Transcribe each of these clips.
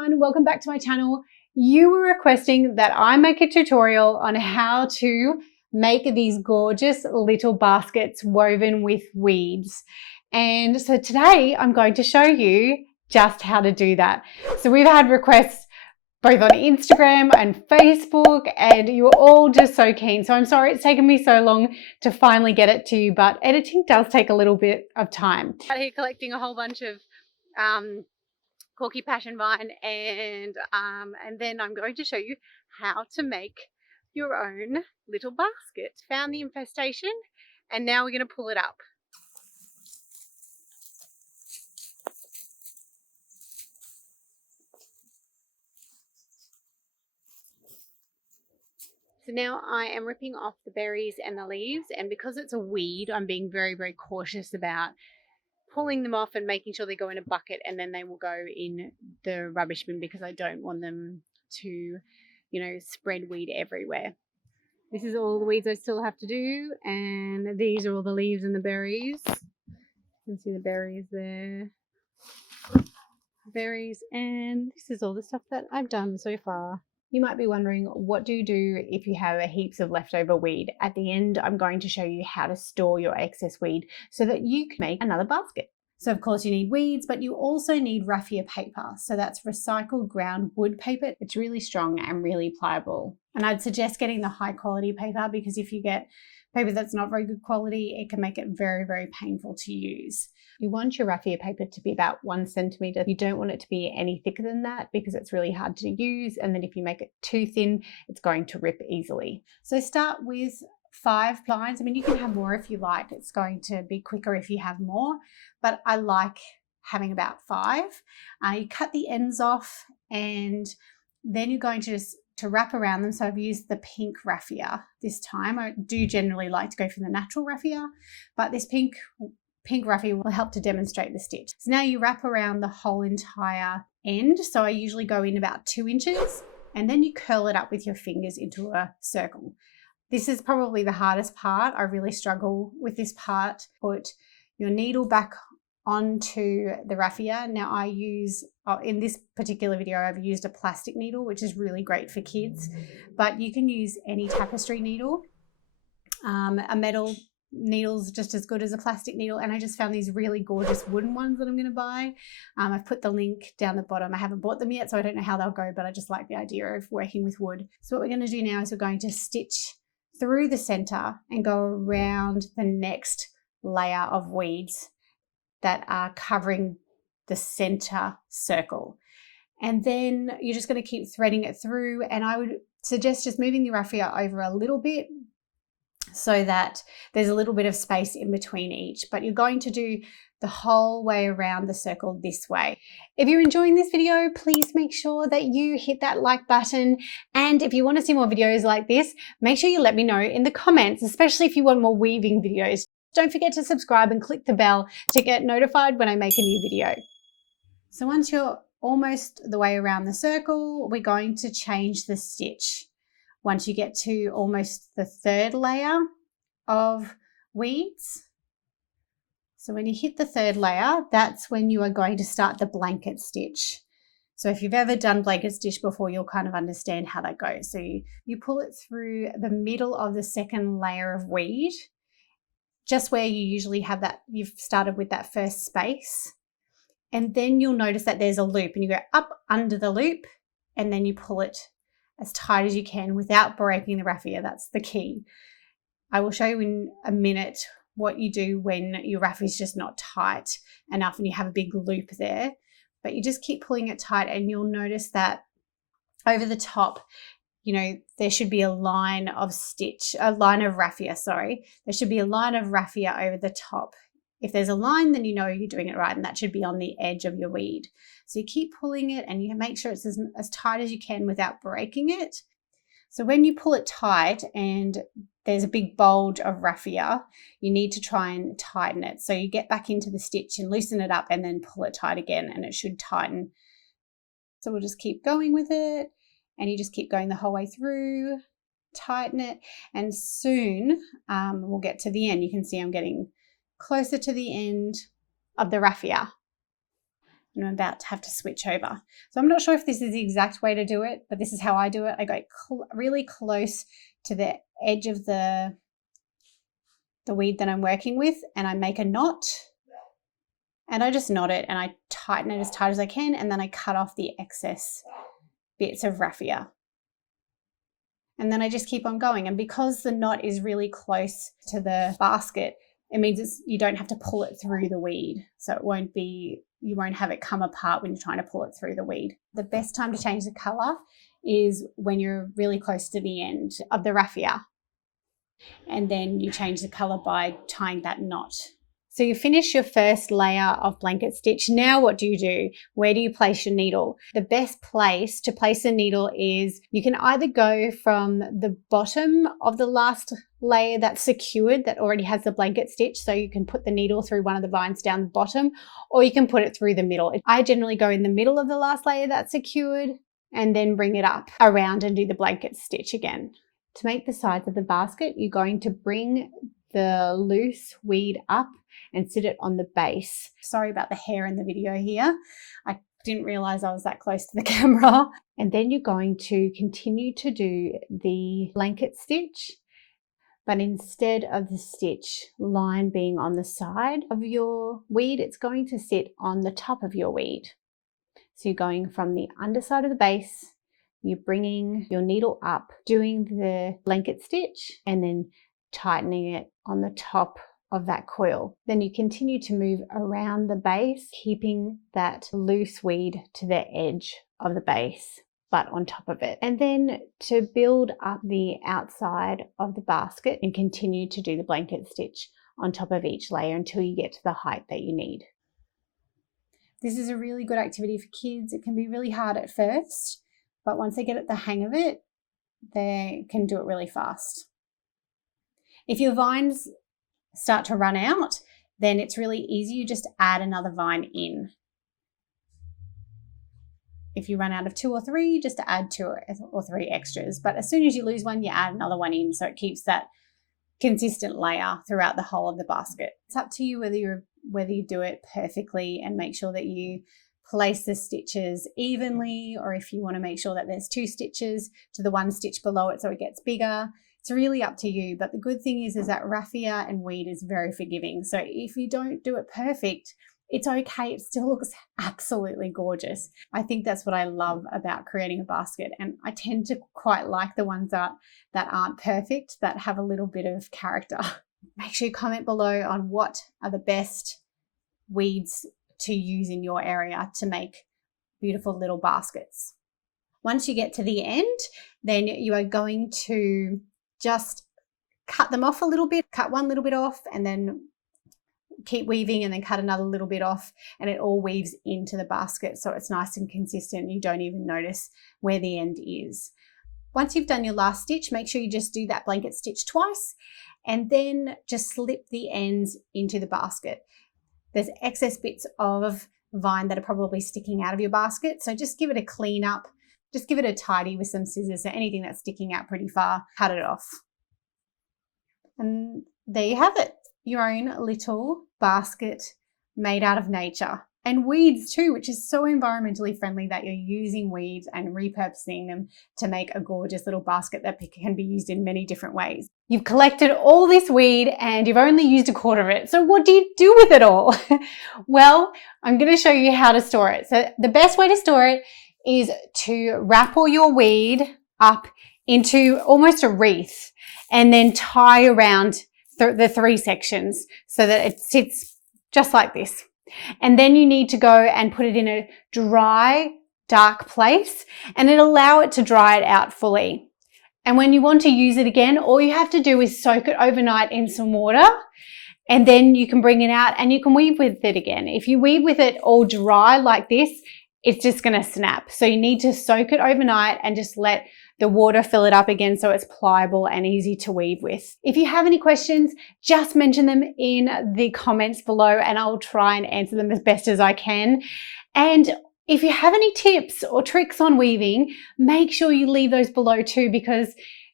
everyone, welcome back to my channel. You were requesting that I make a tutorial on how to make these gorgeous little baskets woven with weeds. And so today I'm going to show you just how to do that. So we've had requests both on Instagram and Facebook, and you were all just so keen. So I'm sorry it's taken me so long to finally get it to you, but editing does take a little bit of time. Out here collecting a whole bunch of Corky passion vine, and then I'm going to show you how to make your own little basket. Found the infestation, and now we're going to pull it up. So now I am ripping off the berries and the leaves, and because it's a weed, I'm being very, very cautious about pulling them off and making sure they go in a bucket, and then they will go in the rubbish bin because I don't want them to, spread weed everywhere. This is all the weeds I still have to do, and these are all the leaves and the berries. You can see the berries there. Berries, and this is all the stuff that I've done so far. You might be wondering, what do you do if you have heaps of leftover weed? At the end, I'm going to show you how to store your excess weed so that you can make another basket. So of course you need weeds, but you also need raffia paper. So that's recycled ground wood paper. It's really strong and really pliable. And I'd suggest getting the high quality paper, because if you get paper that's not very good quality, it can make it very, very painful to use. You want your raffia paper to be about 1 centimetre. You don't want it to be any thicker than that because it's really hard to use. And then if you make it too thin, it's going to rip easily. So start with 5 lines. I mean, you can have more if you like. It's going to be quicker if you have more, but I like having about 5. You cut the ends off, and then you're going to just wrap around them. So I've used the pink raffia this time. I do generally like to go for the natural raffia, but this pink raffia will help to demonstrate the stitch. So now you wrap around the whole entire end. So I usually go in about 2 inches, and then you curl it up with your fingers into a circle. This is probably the hardest part. I really struggle with this part. Put your needle back onto the raffia. Now I use, in this particular video, I've used a plastic needle, which is really great for kids, but you can use any tapestry needle. A metal needle's just as good as a plastic needle, and I just found these really gorgeous wooden ones that I'm going to buy. I've put the link down the bottom. I haven't bought them yet, so I don't know how they'll go, but I just like the idea of working with wood. So what we're going to do now is we're going to stitch through the center and go around the next layer of weeds that are covering the center circle. And then you're just going to keep threading it through, and I would suggest just moving the raffia over a little bit so that there's a little bit of space in between each, but you're going to do the whole way around the circle this way. If you're enjoying this video, please make sure that you hit that like button. And if you want to see more videos like this, make sure you let me know in the comments, especially if you want more weaving videos. Don't forget to subscribe and click the bell to get notified when I make a new video. So once you're almost the way around the circle, we're going to change the stitch. Once you get to almost the 3rd layer of weeds. So when you hit the 3rd layer, that's when you are going to start the blanket stitch. So if you've ever done blanket stitch before, you'll kind of understand how that goes. So you pull it through the middle of the 2nd layer of weed, just where you usually have that, you've started with that first space. And then you'll notice that there's a loop, and you go up under the loop, and then you pull it as tight as you can without breaking the raffia. That's the key. I will show you in a minute what you do when your raffia is just not tight enough and you have a big loop there, but you just keep pulling it tight, and you'll notice that over the top, there should be a line of raffia, there should be a line of raffia over the top. If there's a line, then you know you're doing it right, and that should be on the edge of your weed. So you keep pulling it, and you make sure it's as tight as you can without breaking it. So when you pull it tight and there's a big bulge of raffia, you need to try and tighten it. So you get back into the stitch and loosen it up, and then pull it tight again, and it should tighten. So we'll just keep going with it, and you just keep going the whole way through, tighten it, and soon we'll get to the end. You can see I'm getting closer to the end of the raffia. and I'm about to have to switch over. So I'm not sure if this is the exact way to do it, but this is how I do it. I go really close to the edge of the weed that I'm working with, and I make a knot, and I just knot it and I tighten it as tight as I can, and then I cut off the excess bits of raffia. And then I just keep on going. And because the knot is really close to the basket, it means you don't have to pull it through the weed. So you won't have it come apart when you're trying to pull it through the weed. The best time to change the color is when you're really close to the end of the raffia. And then you change the color by tying that knot. So you finish your first layer of blanket stitch. Now what do? Where do you place your needle? The best place to place a needle is you can either go from the bottom of the last layer that's secured, that already has the blanket stitch, so you can put the needle through one of the vines down the bottom, or you can put it through the middle. I generally go in the middle of the last layer that's secured and then bring it up around and do the blanket stitch again. To make the sides of the basket, you're going to bring the loose weed up and sit it on the base. Sorry about the hair in the video here. I didn't realize I was that close to the camera. And then you're going to continue to do the blanket stitch, but instead of the stitch line being on the side of your weed, it's going to sit on the top of your weed. So you're going from the underside of the base, you're bringing your needle up, doing the blanket stitch, and then tightening it on the top of that coil. Then you continue to move around the base, keeping that loose weed to the edge of the base, but on top of it. And then to build up the outside of the basket and continue to do the blanket stitch on top of each layer until you get to the height that you need. This is a really good activity for kids. It can be really hard at first, but once they get the hang of it, they can do it really fast. If your vines start to run out, then it's really easy. You just add another vine in. If you run out of 2 or 3, just add 2 or 3 extras. But as soon as you lose one, you add another one in, so it keeps that consistent layer throughout the whole of the basket. It's up to you whether you do it perfectly and make sure that you place the stitches evenly, or if you want to make sure that there's 2 stitches to the 1 stitch below it so it gets bigger. It's really up to you. But the good thing is that raffia and weed is very forgiving. So if you don't do it perfect, it's okay. It still looks absolutely gorgeous. I think that's what I love about creating a basket. And I tend to quite like the ones that aren't perfect, that have a little bit of character. Make sure you comment below on what are the best weeds to use in your area to make beautiful little baskets. Once you get to the end, then you are going to just cut them off a little bit, cut one little bit off, and then keep weaving, and then cut another little bit off, and it all weaves into the basket so it's nice and consistent. You don't even notice where the end is. Once you've done your last stitch, make sure you just do that blanket stitch twice, and then just slip the ends into the basket. There's excess bits of vine that are probably sticking out of your basket, so just give it a clean up. Just give it a tidy with some scissors. So anything that's sticking out pretty far, cut it off. And there you have it, your own little basket made out of nature. And weeds too, which is so environmentally friendly that you're using weeds and repurposing them to make a gorgeous little basket that can be used in many different ways. You've collected all this weed and you've only used a quarter of it. So what do you do with it all? Well, I'm going to show you how to store it. So the best way to store it is to wrap all your weed up into almost a wreath and then tie around the 3 sections so that it sits just like this. And then you need to go and put it in a dry, dark place and allow it to dry it out fully. And when you want to use it again, all you have to do is soak it overnight in some water, and then you can bring it out and you can weave with it again. If you weave with it all dry like this, it's just going to snap. So you need to soak it overnight and just let the water fill it up again so it's pliable and easy to weave with. If you have any questions, just mention them in the comments below and I'll try and answer them as best as I can. And if you have any tips or tricks on weaving, make sure you leave those below too, because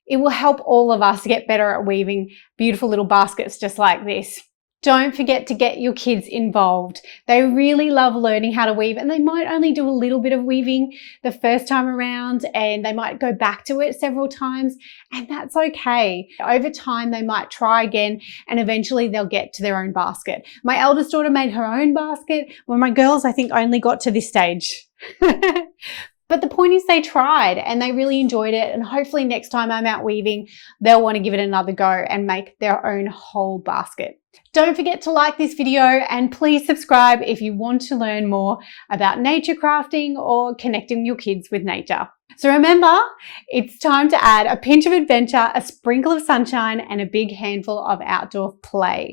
it will help all of us get better at weaving beautiful little baskets just like this. Don't forget to get your kids involved. They really love learning how to weave, and they might only do a little bit of weaving the first time around, and they might go back to it several times, and that's okay. Over time, they might try again, and eventually they'll get to their own basket. My eldest daughter made her own basket, where my girls, I think, only got to this stage. But the point is they tried and they really enjoyed it, and hopefully next time I'm out weaving, they'll want to give it another go and make their own whole basket. Don't forget to like this video, and please subscribe if you want to learn more about nature crafting or connecting your kids with nature. So remember, it's time to add a pinch of adventure, a sprinkle of sunshine, and a big handful of outdoor play.